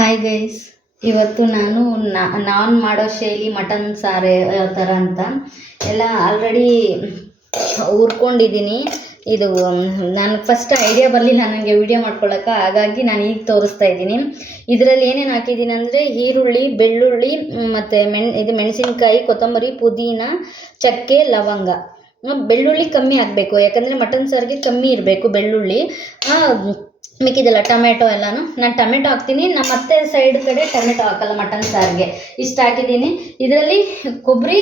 Hi guys, ಇವತ್ತು ನಾನು ಮಾಡೋ ಶೈಲಿ ಮಟನ್ ಸಾರು ಯಾವ ಥರ ಅಂತ ಎಲ್ಲ ಆಲ್ರೆಡಿ ಹುರ್ಕೊಂಡಿದ್ದೀನಿ. ಇದು ನಾನು ಫಸ್ಟ್ ಐಡಿಯಾ ಬರಲಿಲ್ಲ ನನಗೆ ವಿಡಿಯೋ ಮಾಡ್ಕೊಳ್ಳೋಕೆ, ಹಾಗಾಗಿ ನಾನು ಈಗ ತೋರಿಸ್ತಾ ಇದ್ದೀನಿ. ಇದರಲ್ಲಿ ಏನೇನು ಹಾಕಿದ್ದೀನಿ ಅಂದರೆ ಈರುಳ್ಳಿ, ಬೆಳ್ಳುಳ್ಳಿ ಮತ್ತು ಮೆಣಸಿನ್ಕಾಯಿ, ಕೊತ್ತಂಬರಿ, ಪುದೀನ, ಚಕ್ಕೆ, ಲವಂಗ. ಬೆಳ್ಳುಳ್ಳಿ ಕಮ್ಮಿ ಆಗಬೇಕು, ಯಾಕಂದರೆ ಮಟನ್ ಸಾರಿಗೆ ಕಮ್ಮಿ ಇರಬೇಕು ಬೆಳ್ಳುಳ್ಳಿ. ಮಿಕ್ಕಿದೆಲ್ಲ ಟೊಮೆಟೊ ಎಲ್ಲನೂ ನಾನು ಟೊಮೆಟೊ ಹಾಕ್ತೀನಿ. ನಮ್ಮ ಅತ್ತೆ ಸೈಡ್ ಕಡೆ ಟೊಮೆಟೊ ಹಾಕಲ್ಲ ಮಟನ್ ಸಾರಿಗೆ. ಇಷ್ಟು ಹಾಕಿದ್ದೀನಿ. ಇದರಲ್ಲಿ ಕೊಬ್ಬರಿ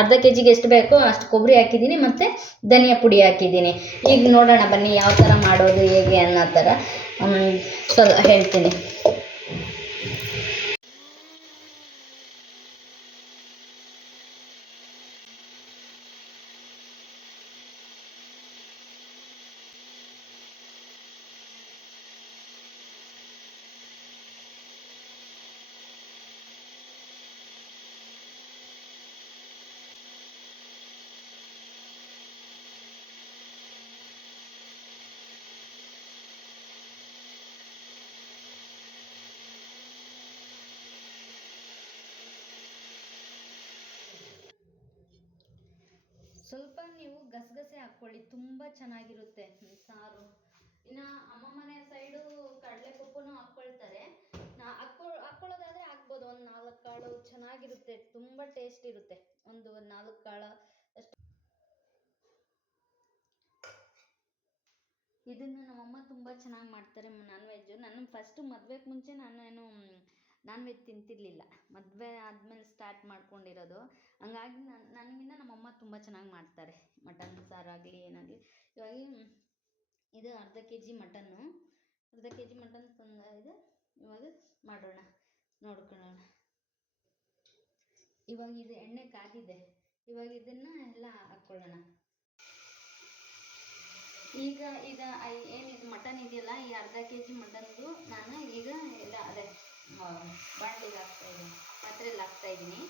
ಅರ್ಧ ಕೆ ಜಿಗೆ ಎಷ್ಟು ಬೇಕೋ ಅಷ್ಟು ಕೊಬ್ಬರಿ ಹಾಕಿದ್ದೀನಿ, ಮತ್ತು ಧನಿಯಾ ಪುಡಿ ಹಾಕಿದ್ದೀನಿ. ಈಗ ನೋಡೋಣ ಬನ್ನಿ ಯಾವ ಥರ ಮಾಡೋದು ಹೇಗೆ ಅನ್ನೋ ಥರ ಹೇಳ್ತೀನಿ. ಸ್ವಲ್ಪ ನೀವು ಗಸಗಸೆ ಹಾಕ್ಕೊಳ್ಳಿ, ತುಂಬ ಚೆನ್ನಾಗಿರುತ್ತೆ ಸಾರು. ಇನ್ನು ಅಮ್ಮ ಮನೆ ಸೈಡು ಕಡಲೆಪಪ್ಪುನೂ ಹಾಕ್ಕೊಳ್ತಾರೆ. ಹಾಕ್ಕೊಳ್ಳೋದಾದರೆ ಹಾಕ್ಬೋದು, ಒಂದು 4 ಕಾಳು ಚೆನ್ನಾಗಿರುತ್ತೆ, ತುಂಬ ಟೇಸ್ಟ್ ಇರುತ್ತೆ. ಒಂದು 4 ಕಾಳು ಅಷ್ಟು. ಇದನ್ನು ನಮ್ಮಮ್ಮ ತುಂಬ ಚೆನ್ನಾಗಿ ಮಾಡ್ತಾರೆ ನಾನ್ ವೆಜ್ಜು. ನಾನು ಫಸ್ಟು ಮದುವೆಗೆ ಮುಂಚೆ ನಾನೇನು ನಾನ್ ವೆಜ್ ತಿಂತಿರ್ಲಿಲ್ಲ, ಮದುವೆ ಆದಮೇಲೆ ಸ್ಟಾರ್ಟ್ ಮಾಡ್ಕೊಂಡಿರೋದು. ಹಂಗಾಗಿ ನನಗಿಂತ ನಮ್ಮಮ್ಮ ತುಂಬ ಚೆನ್ನಾಗಿ ಮಾಡ್ತಾರೆ ಮಟನ್ ಸಾರಾಗಲಿ ಏನಾಗಲಿ. ಇದು ಅರ್ಧ ಕೆ ಜಿ ಮಟನ್ ತಂದು ಇವಾಗ ಮಾಡೋಣ, ನೋಡ್ಕೊಳ್ಳೋಣ. ಇವಾಗ ಇದು ಎಣ್ಣೆ ಕಾದಿದೆ, ಇವಾಗ ಇದನ್ನು ಎಲ್ಲ ಹಾಕ್ಕೊಳ್ಳೋಣ. ಈಗ ಏನಿದು ಮಟನ್ ಇದೆಯಲ್ಲ, ಈ ಅರ್ಧ ಕೆ ಜಿ ಮಟನ್ದು ನಾನು ಈಗ ಎಲ್ಲ ಅದೇ ಬಾಣಲಿಗೆ ಹಾಕ್ತಾಯಿದ್ದೀನಿ, ಪಾತ್ರೆಯಲ್ಲಿ ಹಾಕ್ತಾಯಿದ್ದೀನಿ.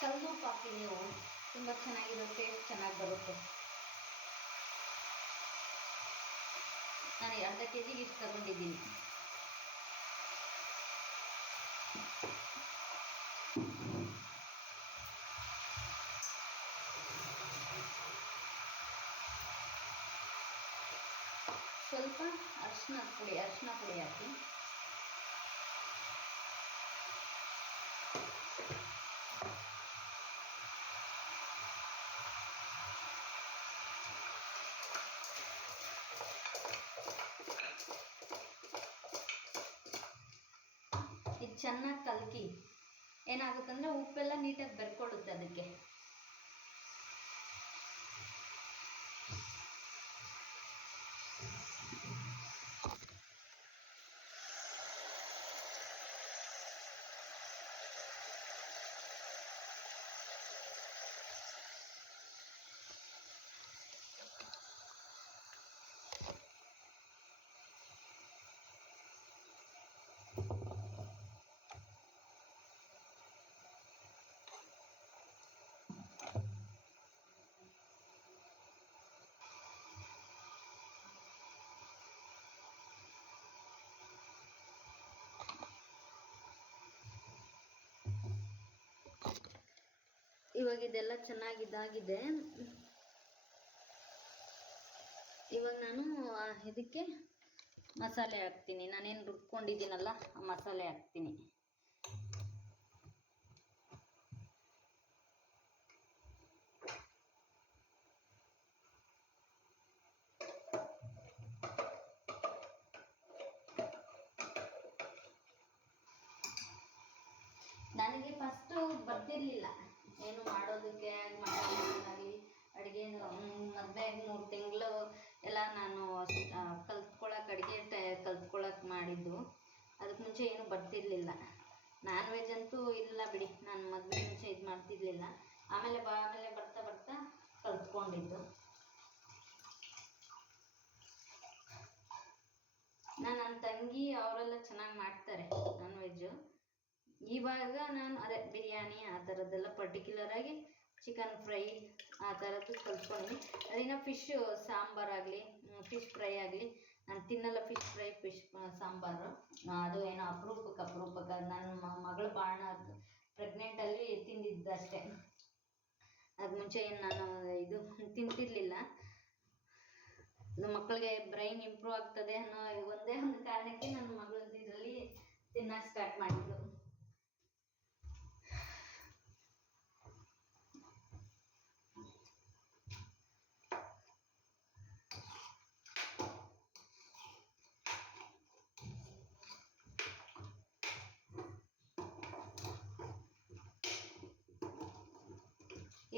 ಕಲ್ಲುಪ್ಪು ಹಾಕಿ, ನೀವು ತುಂಬ ಚೆನ್ನಾಗಿರುತ್ತೆ, ಟೇಸ್ಟ್ ಚೆನ್ನಾಗಿ ಬರುತ್ತೆ. ನಾನು ಅರ್ಧ ಕೆ ಜಿಗೆ ಇಷ್ಟು ತಗೊಂಡಿದ್ದೀನಿ. ಸ್ವಲ್ಪ ಅರಿಶಿನ ಪುಡಿ ಹಾಕಿ. ಇದು ಚೆನ್ನಾಗಿ ಕಲಕಿ. ಏನಾಗುತ್ತಂದರೆ ಉಪ್ಪೆಲ್ಲ ನೀಟಾಗಿ ಬೆರ್ಕೊಳ್ಳುತ್ತೆ ಅದಕ್ಕೆ. ಇವಾಗ ಇದೆಲ್ಲ ಚೆನ್ನಾಗಿ ಇದಾಗಿದೆ. ಇವಾಗ ನಾನು ಇದಕ್ಕೆ ಮಸಾಲೆ ಹಾಕ್ತೀನಿ. ನಾನೇನು ರುಬ್ಕೊಂಡಿದ್ದೀನಲ್ಲ ಆ ಮಸಾಲೆ ಹಾಕ್ತೀನಿ. ನನಗೆ ಫಸ್ಟು ಬರ್ತಿರ್ಲಿಲ್ಲ ಏನು ಮಾಡೋದಕ್ಕೆ, ಆಗಲಿ ಅಡುಗೆ. ಮದುವೆಗೆ 3 ತಿಂಗಳು ಎಲ್ಲ ನಾನು ಕಲ್ತ್ಕೊಳ್ಳೋಕೆ ಮಾಡಿದ್ದು. ಅದಕ್ಕೆ ಮುಂಚೆ ಏನು ಬರ್ತಿರ್ಲಿಲ್ಲ. ನಾನ್ ವೆಜ್ ಅಂತೂ ಇಲ್ಲ ಬಿಡಿ, ನಾನು ಮದುವೆ ಮುಂಚೆ ಇದು ಮಾಡ್ತಿರ್ಲಿಲ್ಲ. ಆಮೇಲೆ ಬರ್ತಾ ಬರ್ತಾ ಕಲ್ತ್ಕೊಂಡಿದ್ದು. ನನ್ನ ತಂಗಿ ಅವರೆಲ್ಲ ಚೆನ್ನಾಗಿ ಮಾಡ್ತಾರೆ ನಾನ್ ವೆಜ್. ವೆಜ್ಜು. ಇವಾಗ ನಾನು ಅದೇ ಬಿರಿಯಾನಿ ಆ ಥರದ್ದೆಲ್ಲ ಪರ್ಟಿಕ್ಯುಲರಾಗಿ ಚಿಕನ್ ಫ್ರೈ ಆ ಥರದ್ದು ಕಲ್ತ್ಕೊಂಡಿದ್ದೀನಿ. ಅದಿನ್ನು ಫಿಶ್ ಸಾಂಬಾರಾಗಲಿ ಫಿಶ್ ಫ್ರೈ ಆಗಲಿ ನಾನು ತಿನ್ನಲ್ಲ. ಫಿಶ್ ಫ್ರೈ ಫಿಶ್ ಸಾಂಬಾರು ಅದು ಏನೋ ಅಪರೂಪಕ್ಕೆ ನನ್ನ ಮಗಳ ಬಾಣ ಪ್ರೆಗ್ನೆಂಟಲ್ಲಿ ತಿಂದಿದ್ದಷ್ಟೇ. ಅದು ಮುಂಚೆ ಏನು ನಾನು ಇದು ತಿಂತಿರಲಿಲ್ಲ. ಮಕ್ಕಳಿಗೆ ಬ್ರೈನ್ ಇಂಪ್ರೂವ್ ಆಗ್ತದೆ ಅನ್ನೋ ಒಂದೇ ಒಂದು ಕಾರಣಕ್ಕೆ ನನ್ನ ಮಗಳು ಇದರಲ್ಲಿ ತಿನ್ನೋಕೆ ಸ್ಟಾರ್ಟ್ ಮಾಡಿದ್ದು.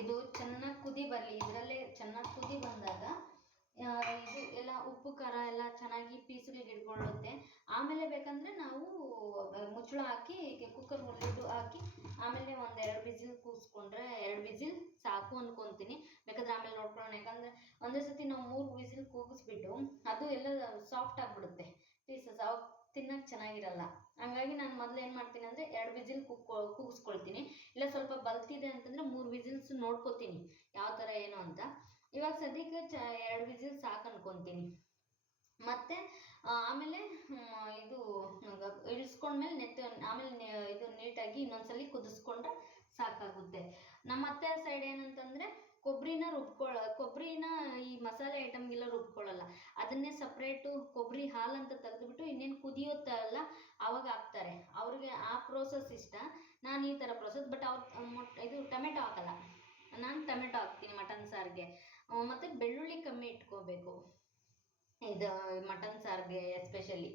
ಇದು ಚೆನ್ನಾಗಿ ಕುದಿ ಬರಲಿ. ಇದರಲ್ಲೇ ಚೆನ್ನಾಗಿ ಕುದಿ ಬಂದಾಗ ಇದು ಎಲ್ಲ ಉಪ್ಪು ಖಾರ ಎಲ್ಲ ಚೆನ್ನಾಗಿ ಪೀಸುಗಳಿಗೆ ಹಿಡ್ಕೊಳ್ಳುತ್ತೆ. ಆಮೇಲೆ ಬೇಕಂದರೆ ನಾವು ಮುಚ್ಚಳ ಹಾಕಿ ಕುಕ್ಕರ್ ಮುಚ್ಚಿಟ್ಟು ಹಾಕಿ ಆಮೇಲೆ ಒಂದು 2 ವಿಸಿಲ್ ಕೂಗಿಸ್ಕೊಂಡ್ರೆ 2 ವಿಸಿಲ್ ಸಾಕು ಅಂದ್ಕೊತೀನಿ. ಬೇಕಾದ್ರೆ ಆಮೇಲೆ ನೋಡ್ಕೊಳ್ಳೋಣ. ಯಾಕಂದರೆ ಒಂದೇ ಸತಿ ನಾವು 3 ವಿಸಿಲ್ ಕೂಗಿಸ್ಬಿಟ್ಟು ಅದು ಎಲ್ಲ ಸಾಫ್ಟ್ ಆಗಿಬಿಡುತ್ತೆ ಪೀಸಸ್, ಅವಾಗ ತಿನ್ನೋಕೆ ಚೆನ್ನಾಗಿರಲ್ಲ. ಹಂಗಾಗಿ ನಾನು ಮೊದಲು ಏನು ಮಾಡ್ತೀನಿ ಅಂದರೆ 2 ವಿಸಿಲ್ ಕೂಗಿಸ್ಕೊಳ್ತೀನಿ. ಇಲ್ಲ ಸ್ವಲ್ಪ ಬಲ್ತಿದೆ ಅಂತಂದರೆ 3 ವಿಸಿಲ್ಸ್ ನೋಡ್ಕೋತೀನಿ ಯಾವ ಥರ ಏನು ಅಂತ. ಇವಾಗ ಸದ್ಯಕ್ಕೆ 2 ವಿಸಿಲ್ ಸಾಕು ಅನ್ಕೊತೀನಿ. ಮತ್ತು ಆಮೇಲೆ ಇದು ಇಳಿಸ್ಕೊಂಡ್ಮೇಲೆ ಆಮೇಲೆ ಇದು ನೀಟಾಗಿ ಇನ್ನೊಂದ್ಸಲಿ ಕುದಿಸ್ಕೊಂಡ್ರೆ ಸಾಕಾಗುತ್ತೆ. ನಮ್ಮ ಅತ್ತೆ ಸೈಡ್ ಏನಂತಂದರೆ ಕೊಬ್ಬರಿನ ಈ ಮಸಾಲೆ ಐಟಮ್ಗೆಲ್ಲ ರುಬ್ಕೊಳ್ಳಲ್ಲ. ಅದನ್ನೇ ಸಪ್ರೇಟು ಕೊಬ್ಬರಿ ಹಾಲು ಅಂತ ತೆಗೆದುಬಿಟ್ಟು ಇನ್ನೇನು ಕುದಿಯುತ್ತಲ್ಲ ಆವಾಗ ಹಾಕ್ತಾರೆ. ಅವ್ರಿಗೆ ಆ ಪ್ರೋಸೆಸ್ ಇಷ್ಟ. ನಾನು ಈ ಥರ ಪ್ರೋಸೆಸ್. ಬಟ್ ಇದು ಟೊಮೆಟೊ ಹಾಕಲ್ಲ. ನಾನು ಟೊಮೆಟೊ ಹಾಕ್ತೀನಿ ಮಟನ್ ಸಾರಿಗೆ. ಮತ್ತು ಬೆಳ್ಳುಳ್ಳಿ ಕಮ್ಮಿ ಇಟ್ಕೋಬೇಕು ಇದು ಮಟನ್ ಸಾರಿಗೆ ಎಸ್ಪೆಷಲಿ.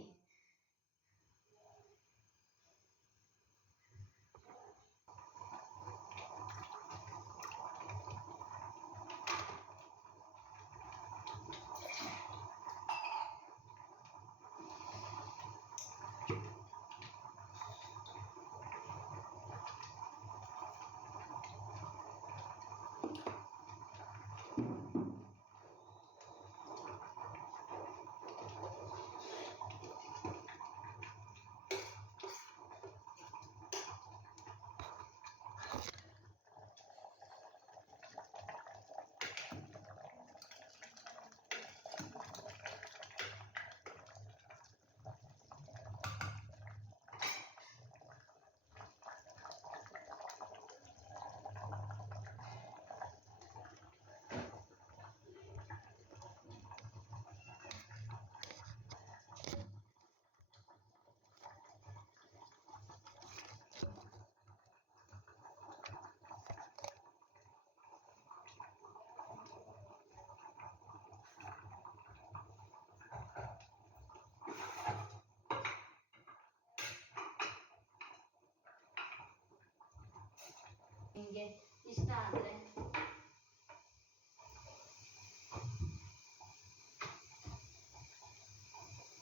ನಿಮಗೆ ಇಷ್ಟ ಆದರೆ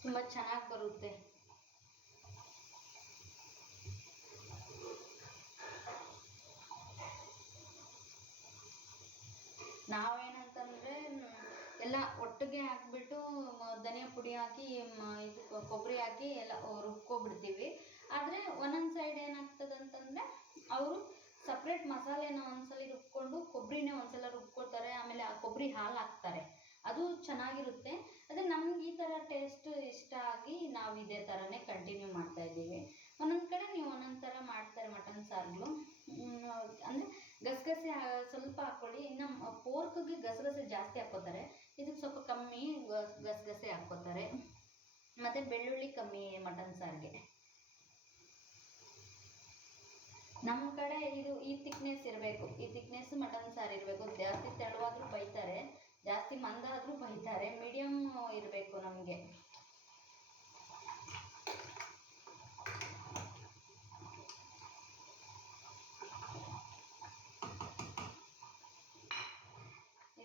ತುಂಬ ಚೆನ್ನಾಗಿ ಬರುತ್ತೆ. ನಾವೇನಂತಂದರೆ ಎಲ್ಲ ಒಟ್ಟಿಗೆ ಹಾಕ್ಬಿಟ್ಟು ಧನಿಯಾ ಪುಡಿ ಹಾಕಿ ಇದು ಕೊಬ್ಬರಿ ಹಾಕಿ ಎಲ್ಲ ರುಬ್ಕೊಬಿಡ್ತೀವಿ. ಆದರೆ ಒಂದೊಂದು ಸೈಡ್ ಏನಾಗ್ತದೆ ಅಂತಂದರೆ ಅವರು ಸಪ್ರೇಟ್ ಮಸಾಲೆನ ಒಂದ್ಸಲ ರುಬ್ಕೊಂಡು ಕೊಬ್ಬರಿನೇ ಒಂದ್ಸಲ ರುಬ್ಕೊಳ್ತಾರೆ. ಆಮೇಲೆ ಆ ಕೊಬ್ಬರಿ ಹಾಲು ಹಾಕ್ತಾರೆ. ಅದು ಚೆನ್ನಾಗಿರುತ್ತೆ. ಅದೇ ನಮ್ಗೆ ಈ ಥರ ಟೇಸ್ಟ್ ಇಷ್ಟ ಆಗಿ ನಾವು ಇದೇ ಥರನೇ ಕಂಟಿನ್ಯೂ ಮಾಡ್ತಾಯಿದ್ದೀವಿ. ಒಂದೊಂದು ಕಡೆ ನೀವು ಒಂದೊಂದು ಥರ ಮಾಡ್ತಾರೆ ಮಟನ್ ಸಾರುಗಳು. ಅಂದರೆ ಗಸಗಸೆ ಸ್ವಲ್ಪ ಹಾಕ್ಕೊಳ್ಳಿ. ಇನ್ನು ಪೋರ್ಕ್ಗೆ ಗಸಗಸೆ ಜಾಸ್ತಿ ಹಾಕ್ಕೋತಾರೆ. ಇದಕ್ಕೆ ಸ್ವಲ್ಪ ಕಮ್ಮಿ ಗಸಗಸೆ ಹಾಕ್ಕೋತಾರೆ. ಮತ್ತು ಬೆಳ್ಳುಳ್ಳಿ ಕಮ್ಮಿ ಮಟನ್ ಸಾರಿಗೆ. ನಮ್ಮ ಕಡೆ ಈ ತಿಕ್ನೆಸ್ ಇರಬೇಕು. ಈ ತಿಕ್ನೆಸ್ ಮಟನ್ ಸಾರು ಇರಬೇಕು. ಜಾಸ್ತಿ ತೆಳುವಾದರೂ ಬೈತಾರೆ, ಜಾಸ್ತಿ ಮಂದ ಆದರೂ ಬೈತಾರೆ. ಮೀಡಿಯಮ್ ಇರಬೇಕು ನಮಗೆ.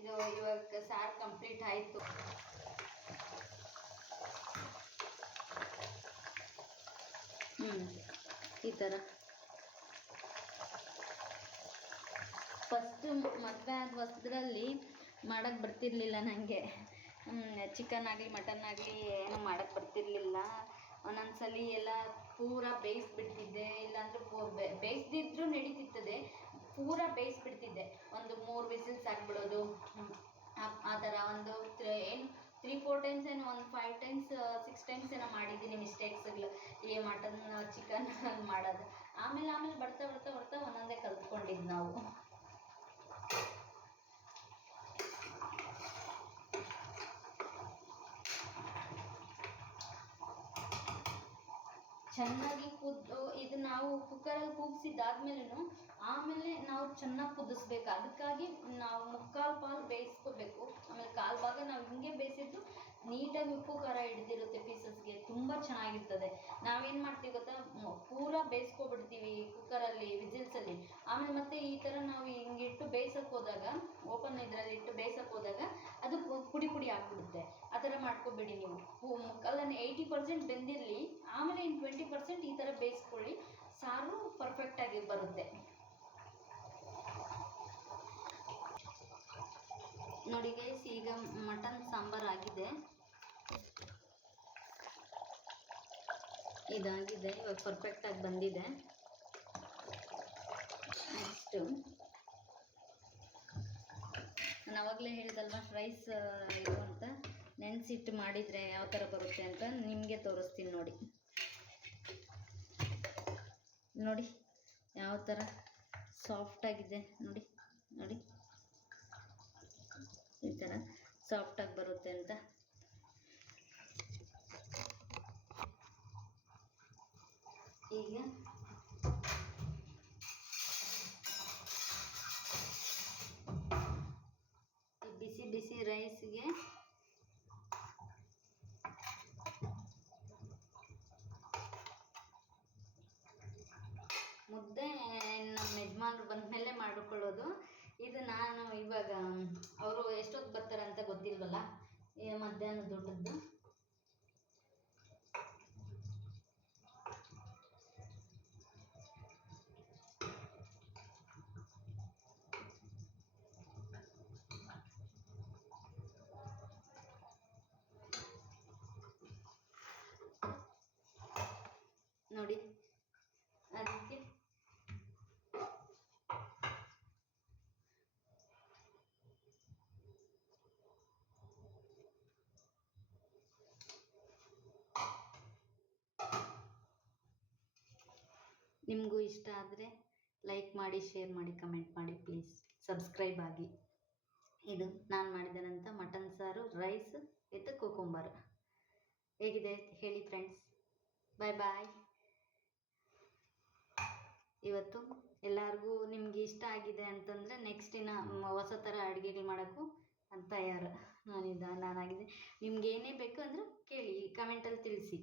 ಇದು ಇವಾಗ ಸಾರು ಕಂಪ್ಲೀಟ್ ಆಯಿತು. ಈ ಥರ ಫಸ್ಟು ಮದುವೆ ಆದ ಹೊಸದ್ರಲ್ಲಿ ಮಾಡೋಕ್ಕೆ ಬರ್ತಿರ್ಲಿಲ್ಲ ನನಗೆ. ಚಿಕನ್ ಆಗಲಿ ಮಟನ್ ಆಗಲಿ ಏನೂ ಮಾಡೋಕ್ಕೆ ಬರ್ತಿರ್ಲಿಲ್ಲ. ಒಂದೊಂದು ಒಂದೊಂದ್ಸಲಿ ಎಲ್ಲ ಪೂರ ಬೇಯಿಸ್ಬಿಡ್ತಿದ್ದೆ, ಇಲ್ಲಾಂದರೆ ಬೇಯಿಸ್ದಿದ್ರೂ ನಡೀತಿರ್ತದೆ, ಪೂರ ಬೇಯಿಸ್ಬಿಡ್ತಿದ್ದೆ. ಒಂದು 3 ವಿಸಿಲ್ಸ್ ಹಾಕ್ಬಿಡೋದು, ಆ ಥರ ಒಂದು 3-4 ಟೈಮ್ಸ್ ಏನೋ, ಒಂದು 5 ಟೈಮ್ಸ್ 6 ಟೈಮ್ಸ್ ಏನೋ ಮಾಡಿದ್ದೀನಿ ಮಿಸ್ಟೇಕ್ಸ್ಗಳು ಈ ಮಟನ್ ಚಿಕನ್ ಮಾಡೋದು. ಆಮೇಲೆ ಬರ್ತಾ ಒಂದೊಂದೇ ಕಲ್ತ್ಕೊಂಡಿದ್ದು ನಾವು. ಚೆನ್ನಾಗಿ ಇದು ನಾವು ಕುಕ್ಕರಲ್ಲಿ ಕೂಗಿಸಿದ್ದಾದ್ಮೇಲೂ ಆಮೇಲೆ ನಾವು ಚೆನ್ನಾಗಿ ಕುದಿಸ್ಬೇಕು. ಅದಕ್ಕಾಗಿ ನಾವು 3/4 ಪಾಲು ಬೇಯಿಸ್ಕೋಬೇಕು. ಆಮೇಲೆ 1/4 ಭಾಗ ನಾವು ಹಿಂಗೆ ಬೇಯಿಸಿದ್ರು ನೀಟಾಗಿ ಉಪ್ಪು ಖಾರ ಹಿಡ್ದಿರುತ್ತೆ ಪೀಸಸ್ಗೆ, ತುಂಬ ಚೆನ್ನಾಗಿರ್ತದೆ. ನಾವೇನು ಮಾಡ್ತೀವಿ ಗೊತ್ತಾ, ಪೂರ ಬೇಯಿಸ್ಕೊಬಿಡ್ತೀವಿ ಕುಕ್ಕರಲ್ಲಿ ವಿಜಿಲ್ಸಲ್ಲಿ. ಆಮೇಲೆ ಮತ್ತೆ ಈ ಥರ ನಾವು ಹಿಂಗಿಟ್ಟು ಬೇಯಿಸೋಕೆ ಹೋದಾಗ, ಓಪನ್ ಇದರಲ್ಲಿ ಇಟ್ಟು ಬೇಯಿಸೋಕೆ ಹೋದಾಗ ಅದು ಪುಡಿ ಆಗಿಬಿಡುತ್ತೆ. ಆ ಥರ ಮಾಡ್ಕೊಬೇಡಿ ನೀವು. ಮುಕ್ಕಾಲನ್ನು 80% ಬೆಂದಿರಲಿ, ಆಮೇಲೆ ಇನ್ನು 20% ಈ ಥರ ಬೇಯಿಸ್ಕೊಳ್ಳಿ, ಸಾರು ಪರ್ಫೆಕ್ಟಾಗಿ ಬರುತ್ತೆ. ನೋಡಿ ಗೈಸ್, ಈಗ ಮಟನ್ ಸಾಂಬಾರು ಆಗಿದೆ, ಇದಾಗಿದೆ, ಇವಾಗ ಪರ್ಫೆಕ್ಟಾಗಿ ಬಂದಿದೆ. ನೆಕ್ಸ್ಟು ನಾನು ಆವಾಗಲೇ ಹೇಳಿದಲ್ವ ರೈಸ್ ಇದು ಅಂತ, ನೆನೆಸಿಟ್ಟು ಮಾಡಿದರೆ ಯಾವ ಥರ ಬರುತ್ತೆ ಅಂತ ನಿಮಗೆ ತೋರಿಸ್ತೀನಿ ನೋಡಿ. ನೋಡಿ ಯಾವ ಥರ ಸಾಫ್ಟಾಗಿದೆ, ನೋಡಿ ಈ ಥರ ಸಾಫ್ಟಾಗಿ ಬರುತ್ತೆ ಅಂತ. ಈಗ ಈ ಬಿಸಿ ರೈಸ್ಗೆ ಮುದ್ದೆ ನಮ್ಮ ಯಜಮಾನ್ರು ಬಂದಮೇಲೆ ಮಾಡಿಕೊಳ್ಳೋದು. ಇದು ನಾನು ಇವಾಗ ಅವರು ಎಷ್ಟೊತ್ತು ಬರ್ತಾರೆ ಅಂತ ಗೊತ್ತಿಲ್ವಲ್ಲ, ಮಧ್ಯಾಹ್ನದ ಊಟದ್ದು. ನೋಡಿ ಅದಕ್ಕೆ ನಿಮಗೂ ಇಷ್ಟ ಆದರೆ ಲೈಕ್ ಮಾಡಿ, ಶೇರ್ ಮಾಡಿ, ಕಮೆಂಟ್ ಮಾಡಿ, ಪ್ಲೀಸ್ ಸಬ್ಸ್ಕ್ರೈಬ್ ಆಗಿ. ಇದು ನಾನು ಮಾಡಿದ್ದೇನಂತ ಮಟನ್ ಸಾರು, ರೈಸ್ ವಿತ್ ಕುಕುಂಬರ್. ಹೇಗಿದೆ ಹೇಳಿ ಫ್ರೆಂಡ್ಸ್. ಬಾಯ್. ಇವತ್ತು ಎಲ್ಲರಿಗೂ ನಿಮ್ಗೆ ಇಷ್ಟ ಆಗಿದೆ ಅಂತಂದರೆ ನೆಕ್ಸ್ಟ್ ಹೊಸ ಥರ ಅಡುಗೆಗಳು ಮಾಡೋಕ್ಕೂ ತಯಾರು ನಾನಾಗಿದೆ. ನಿಮ್ಗೆ ಏನೇ ಬೇಕು ಅಂದರೂ ಕೇಳಿ, ಕಮೆಂಟಲ್ಲಿ ತಿಳಿಸಿ.